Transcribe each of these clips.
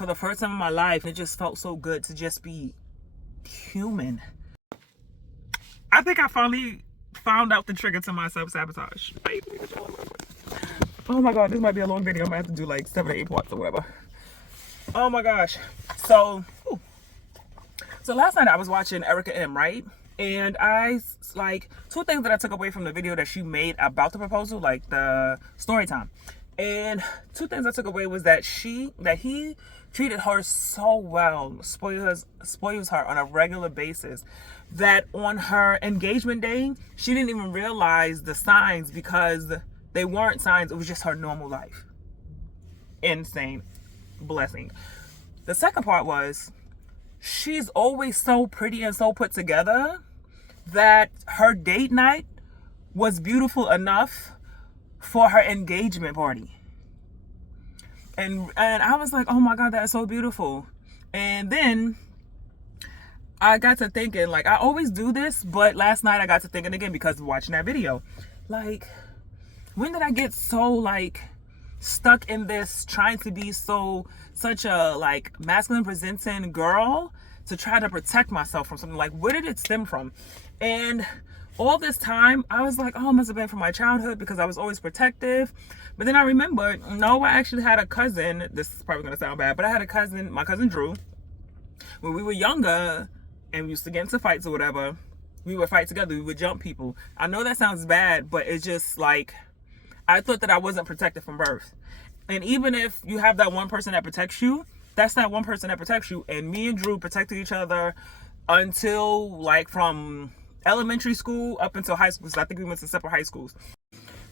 for the first time in my life, it just felt so good to just be human. I think I finally found out the trigger to my self-sabotage. Oh my god, this might be a long video. I might have to do like 7 or 8 parts or whatever. Oh my gosh. So last night I was watching Erica M, right? And I like 2 things that I took away from the video that she made about the proposal, like the story time. And 2 things I took away was that he treated her so well, spoils her on a regular basis, that on her engagement day, she didn't even realize the signs because they weren't signs. It was just her normal life. Insane. Blessing. The second part was she's always so pretty and so put together that her date night was beautiful enough for her engagement party. And I was like, oh my god, that's so beautiful. And then I got to thinking, like, I always do this, but last night I got to thinking again because of watching that video. Like, when did I get so like stuck in this trying to be such a like masculine presenting girl to try to protect myself from something? Like, where did it stem from? And all this time I was like, oh, it must have been from my childhood because I was always protective. But then I remembered, no, I actually had a cousin. This is probably gonna sound bad, but I had a cousin, my cousin Drew. When we were younger and we used to get into fights or whatever, we would fight together, we would jump people. I know that sounds bad, but it's just like, I thought that I wasn't protected from birth. And even if you have that one person that protects you, that's that one person that protects you. And me and Drew protected each other until like from elementary school up until high school. So I think we went to separate high schools.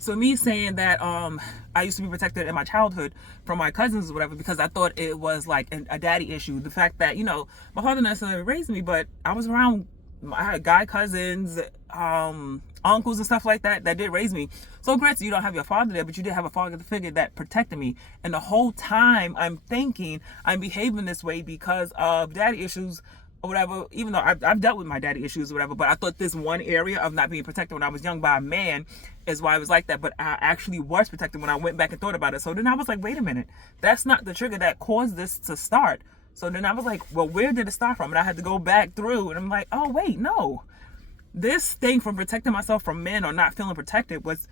So me saying that I used to be protected in my childhood from my cousins or whatever because I thought it was like a daddy issue. The fact that, you know, my father necessarily raised me, but I was around, I had guy cousins, uncles and stuff like that did raise me. So granted, you don't have your father there, but you did have a father figure that protected me. And the whole time I'm thinking I'm behaving this way because of daddy issues or whatever, even though I've dealt with my daddy issues or whatever, but I thought this one area of not being protected when I was young by a man is why I was like that. But I actually was protected when I went back and thought about it. So then I was like, wait a minute, that's not the trigger that caused this to start. So then I was like, well, where did it start from? And I had to go back through and I'm like, oh wait, no. This thing from protecting myself from men or not feeling protected was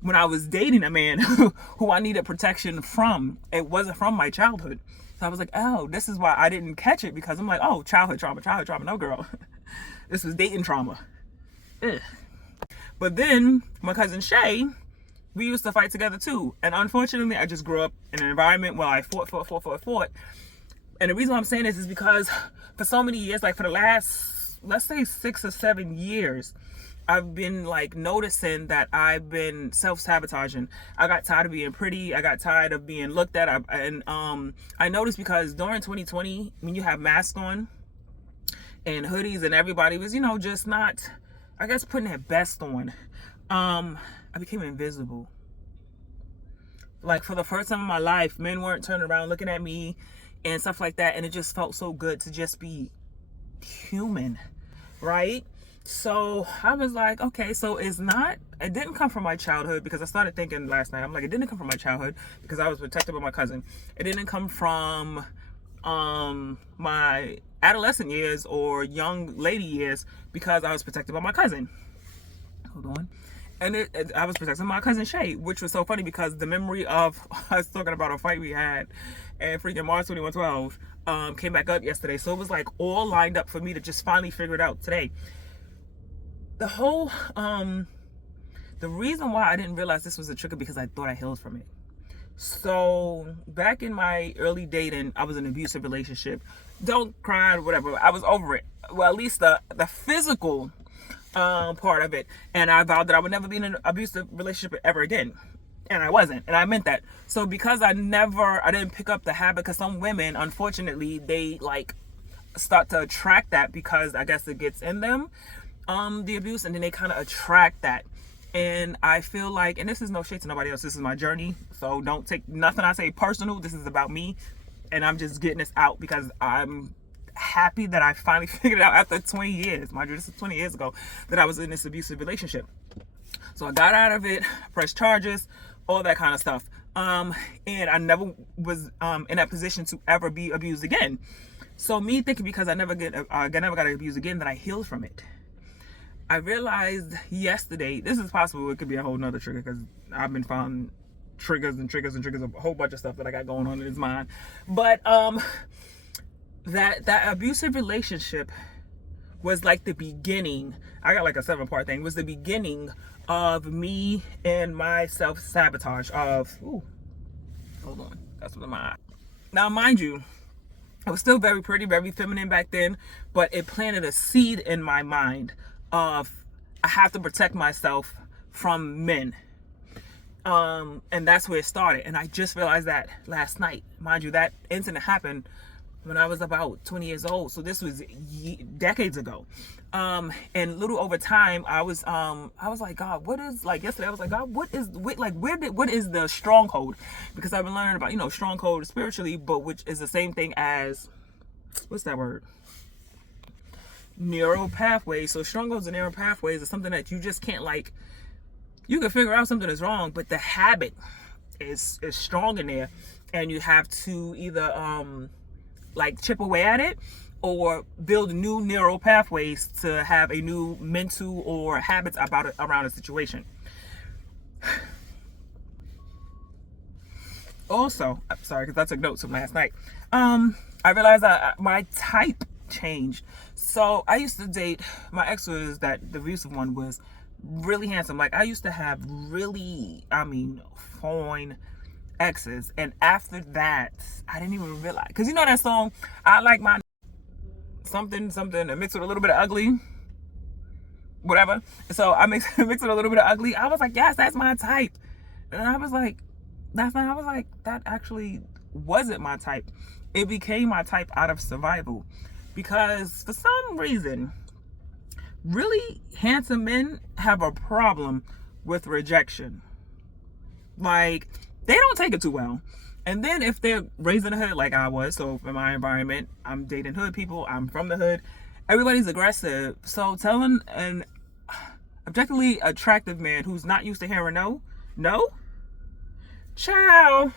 when I was dating a man who I needed protection from. It wasn't from my childhood. So I was like, oh, this is why I didn't catch it, because I'm like, oh, childhood trauma. No, girl. This was dating trauma. Ugh. But then my cousin Shay, we used to fight together too. And unfortunately, I just grew up in an environment where I fought. And the reason why I'm saying this is because for so many years, like for the last, let's say 6 or 7 years, I've been like noticing that I've been self-sabotaging. I got tired of being pretty. I got tired of being looked at. I noticed because during 2020, when you have masks on and hoodies and everybody was, you know, just not, I guess, putting their best on, I became invisible. Like for the first time in my life, men weren't turning around looking at me and stuff like that. And it just felt so good to just be human, right? So I was like, okay, so it didn't come from my childhood, because I started thinking last night, I'm like, it didn't come from my childhood because I was protected by my cousin. It didn't come from my adolescent years or young lady years because I was protected by my cousin. Hold on. And I was protected by my cousin Shay, which was so funny because the memory of us talking about a fight we had and freaking March 2112 came back up yesterday. So it was like all lined up for me to just finally figure it out today. The whole, the reason why I didn't realize this was a trigger because I thought I healed from it. So back in my early dating, I was in an abusive relationship. Don't cry or whatever. I was over it. Well, at least the physical part of it. And I vowed that I would never be in an abusive relationship ever again. And I wasn't. And I meant that. So because I didn't pick up the habit, because some women, unfortunately, they like start to attract that because I guess it gets in them. The abuse, and then they kind of attract that. And I feel like, and this is no shade to nobody else, this is my journey, so don't take nothing I say personal. This is about me, and I'm just getting this out because I'm happy that I finally figured it out after 20 years. Mind you, this is 20 years ago that I was in this abusive relationship. So I got out of it, pressed charges, all that kind of stuff. And I never was in that position to ever be abused again. So me thinking because I never got abused again that I healed from it. I realized yesterday, this is possible, it could be a whole nother trigger because I've been finding triggers and triggers and triggers, a whole bunch of stuff that I got going on in his mind. But that abusive relationship was like the beginning. I got like a 7-part thing. Was the beginning of me and my self-sabotage of, ooh, hold on, that's what my eye. Now, mind you, I was still very pretty, very feminine back then, but it planted a seed in my mind of I have to protect myself from men. And that's where it started. And I just realized that last night. Mind you, that incident happened when I was about 20 years old. So this was decades ago. And little over time, I was like, God, what is, like yesterday, I was like, God, what is the stronghold? Because I've been learning about, stronghold spiritually, but which is the same thing as, what's that word? Neural pathways. So strongholds and neural pathways is something that you just can't, like, you can figure out something is wrong, but the habit is strong in there, and you have to either like chip away at it or build new neural pathways to have a new mental or habits around a situation. Also, I'm sorry because I took notes from last night. I realized that my type changed. So I used to date, my ex was that the abusive one was really handsome. Like I used to have really, fine exes, and after that I didn't even realize, because you know that song, I like my something and mixed with a little bit of ugly, whatever. So I mixed with a little bit of ugly. I was like, yes, that's my type. And I was like, that actually wasn't my type. It became my type out of survival, because for some reason really handsome men have a problem with rejection. Like, they don't take it too well. And then if they're raised in the hood like I was, so in my environment, I'm dating hood people, I'm from the hood, everybody's aggressive. So telling an objectively attractive man who's not used to hearing no, child,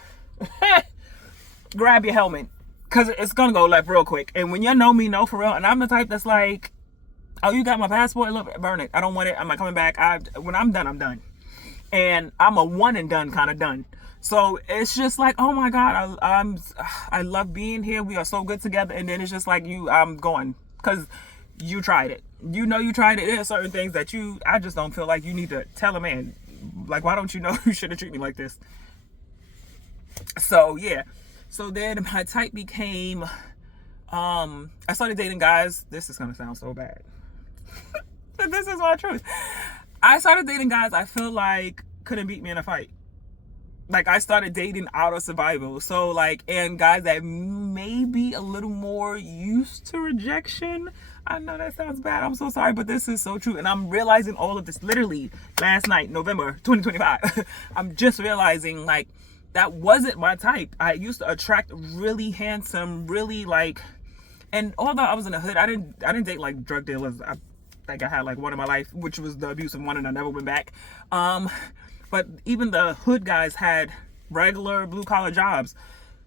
grab your helmet, because it's gonna go left real quick. And when you know me, no, for real, and I'm the type that's like, oh, you got my passport? Look, burn it. I don't want it. I'm not coming back. When I'm done, I'm done. And I'm a one and done kind of done. So it's just like, oh my God, I love being here. We are so good together. And then it's just like, I'm going because you tried it. You tried it. There are certain things that I just don't feel like you need to tell a man. Like, why don't you know you shouldn't treat me like this? So yeah. So then my type became, I started dating guys. This is going to sound so bad. But this is my truth. I started dating guys I feel like couldn't beat me in a fight. Like, I started dating out of survival. So like, and guys that may be a little more used to rejection. I know that sounds bad. I'm so sorry, but this is so true. And I'm realizing all of this literally last night, November 2025. I'm just realizing, like, that wasn't my type. I used to attract really handsome, really like, and although I was in the hood, I didn't date like drug dealers. I had like one in my life, which was the abusive one, and I never went back. But even the hood guys had regular blue collar jobs.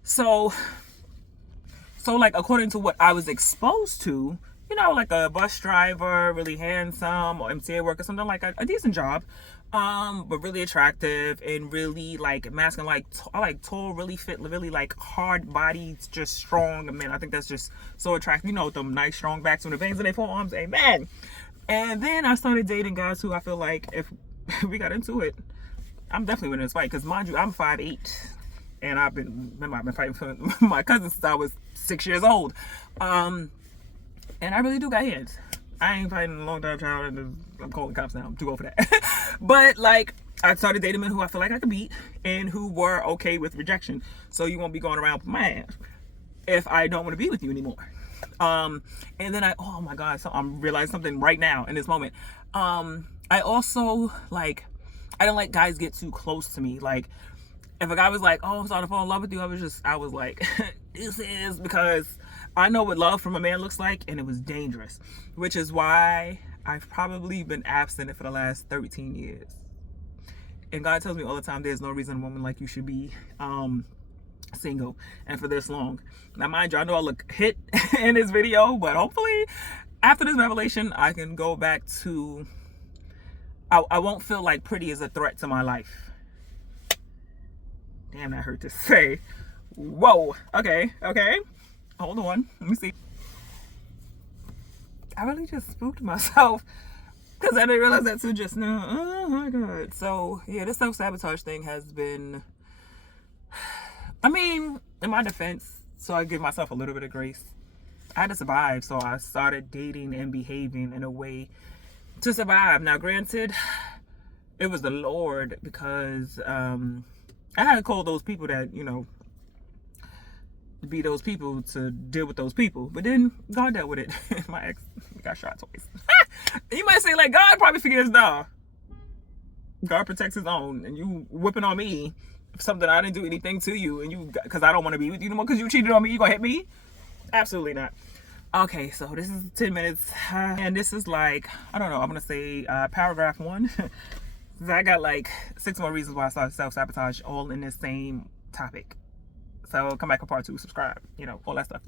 So like, according to what I was exposed to, like a bus driver, really handsome, or MTA worker, something like a decent job, but really attractive and really like masculine, like I like tall, really fit, really like hard bodied, just strong. Man, I think that's just so attractive. With them nice strong backs and the veins in their forearms. Amen. And then I started dating guys who I feel like if we got into it, I'm definitely winning this fight. Because mind you, I'm 5'8", and I've been fighting for my cousin since I was 6 years old. And I really do got hands. I ain't fighting a long time child, and I'm calling cops now. I'm too old for that. But like, I started dating men who I feel like I could beat and who were okay with rejection. So you won't be going around with my ass if I don't want to be with you anymore. And then oh my God, so I'm realizing something right now in this moment. I also like, I don't like guys get too close to me. Like, if a guy was like, oh, I'm starting to fall in love with you, I was like, this is because I know what love from a man looks like, and it was dangerous, which is why I've probably been abstinent for the last 13 years. and God tells me all the time, there's no reason a woman like you should be single and for this long. Now mind you, I know I look hit in this video, but hopefully after this revelation I can go back to, I won't feel like pretty is a threat to my life. Damn, that hurt to say. Whoa. Okay, hold on, let me see. I really just spooked myself because I didn't realize that too just now. Oh my God. So yeah, this self-sabotage thing has been, I mean, in my defense, so I give myself a little bit of grace, I had to survive. So I started dating and behaving in a way to survive. Now granted, it was the Lord, because I had to call those people that, you know, be those people to deal with those people, but then God dealt with it. My ex got shot twice. You might say like, God probably forgives. Nah, God protects his own, and you whipping on me for something I didn't do anything to you, and you, because I don't want to be with you anymore because you cheated on me, you gonna hit me? Absolutely not. Okay, so this is 10 minutes and this is like, I don't know, I'm gonna say paragraph 1. I got like 6 more reasons why I started self-sabotage, all in this same topic. So come back for part 2, subscribe, you know, all that stuff.